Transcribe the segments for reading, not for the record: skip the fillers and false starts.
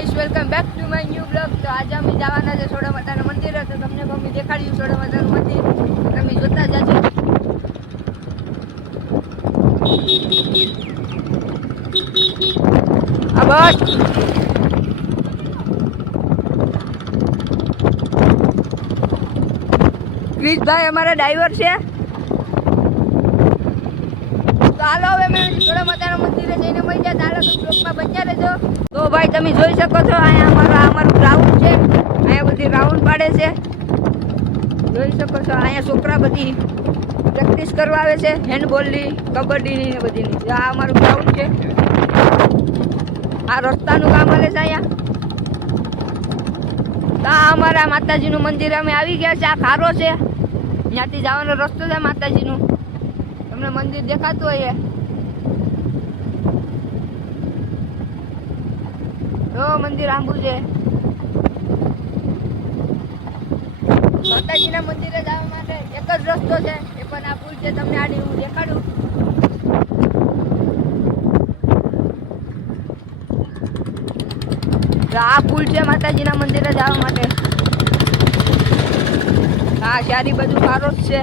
Guys welcome back to my new blog. તો આજે અમે જવાના છે સોડા માતાના મંદિરે। તો તમને અમે દેખાડ્યું સોડા માતાનું મંદિર, તમે જોતા જાજો। આ બસ ક્રિશભાઈ અમારા ડ્રાઈવર છે। તો હાલો હવે અમે સોડા માતાના મંદિરે જઈને મળી જાય। હાલો તો બ્લોગમાં બન્યા રહેજો। તો ભાઈ તમે જોઈ શકો છો અહીંયા અમારું ગ્રાઉન્ડ છે, અહીંયા બધી રાઉન્ડ પાડે છે, જોઈ શકો છો। અહીંયા છોકરા બધી પ્રેક્ટિસ કરવા આવે છે, હેન્ડબોલની, કબડ્ડીની ને બધીની। આ અમારું ગ્રાઉન્ડ છે, આ રસ્તાનું કામ હાલે છે અહીંયા। તો આ અમારા માતાજીનું મંદિર અમે આવી ગયા છે। આ ખારો છે, ત્યાંથી જવાનો રસ્તો છે માતાજીનું, તમને મંદિર દેખાતું હોય। તો મંદિર આંબુ છે, માતાજીના મંદિરે જવા માટે એક જ રસ્તો છે, એ પણ આ પુલ છે, તમને આડી હું દેખાડું। તો આ પુલ છે માતાજીના મંદિરે જવા માટે। આ ચારી બાજુ ખારો જ છે,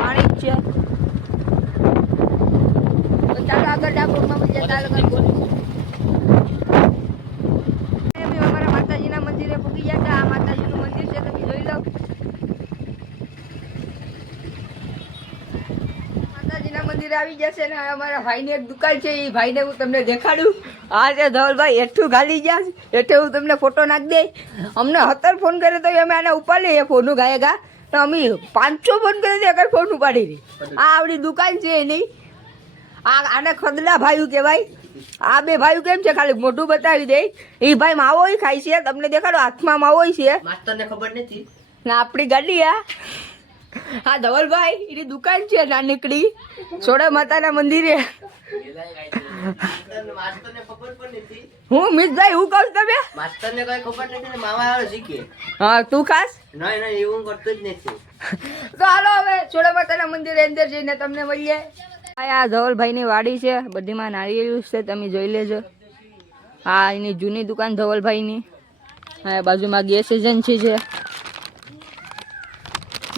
પાણી જ છે। તો ચાલો આગળ ડાકોરમાં બીજા ચાલો અમારા માતાજીના મંદિરે પૂગી ગયા છે। આ માતાજીનું મંદિર છે, તમે જોઈ લો। માતાજીના મંદિરે આવી જશે ને અમારા ભાઈની એક દુકાન છે, એ ભાઈને હું તમને દેખાડું। આ છે ધવલભાઈ, હેઠું ગાલી ગયા હેઠે હું તમને ફોટો નાખી દઈ। અમને 17 ફોન કર્યો તો અમે આને ઉપાડી લઈએ ફોન ગાયગા, તો અમે 500 ફોન કરી દે અગર ફોન ઉપાડી દઈ। આ આપણી દુકાન છે એની, આને ખદલા ભાઈ કહેવાય। આ બે ભાઈ કેમ છે ખાલી મોઢું બતાવી દે। એ ભાઈ માવો ખાય છે, તમને દેખાડો હાથમાં માવો છે, માસ્ટરને ખબર નથી ને આપણી ગાડી આ ધવલભાઈ એની દુકાન છે નાનકડી સોડા માતાના મંદિરે। માસ્ટરને ખબર પણ નથી। હું મિતભાઈ હું કહું તમે માસ્ટરને કઈ ખબર નથી ને મામા વાળો શીખે। હા તું ખાસ નહીં એવું કરતો જ નથી। તો હાલો હવે સોડા માતાના મંદિરે અંદર જઈને તમને મળીએ। આ ધવલભાઈની વાડી છે, બધીમાં નારિયેળ છે, તમે જોઈ લેજો। આ એની જૂની દુકાન ધવલભાઈની, આ બાજુમાં ગેસ એજન્સી છે।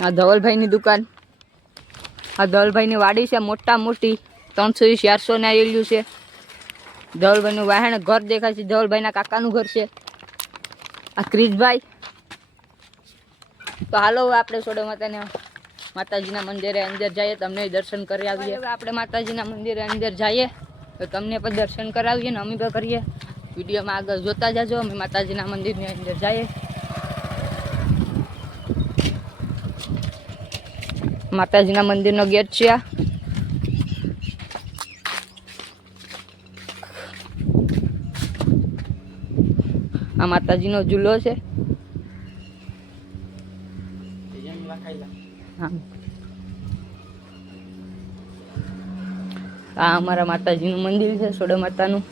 આ ધવલભાઈની દુકાન, આ ધવલભાઈની વાડી છે મોટા મોટી, 300-400 નારિયેળિયું છે। ધવલભાઈનું વાહણ ઘર દેખાય છે, ધવલભાઈના કાકાનું ઘર છે। આ ક્રિશભાઈ। તો હાલો આપણે સોડા માતાજીના મંદિરે અંદર જઈએ, તમને દર્શન કરી આવીએ। આપણે માતાજીના મંદિરે અંદર જઈએ તો તમને પણ દર્શન કરાવીએ ને અમે પણ કરીએ। વિડીયોમાં આગળ જોતા જાજો, અમે માતાજીના મંદિરની અંદર જઈએ। માતાજીના મંદિરનો ગેટ છે આ માતાજીનો ઝૂલો છે। આ અમારા માતાજીનું મંદિર છે સોડા માતાનું,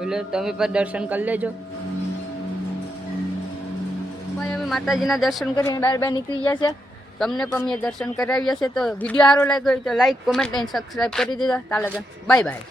એટલે તમે પણ દર્શન કરી લેજો। ભાઈ અમે માતાજીના દર્શન કરીને બહાર નીકળી ગયા છે, તમને પણ મેં દર્શન કરાવ્યા છે। તો વિડીયો સારો લાગ્યો હોય તો લાઈક, કોમેન્ટ અને સબસ્ક્રાઈબ કરી દેજો। તાલે બાય બાય।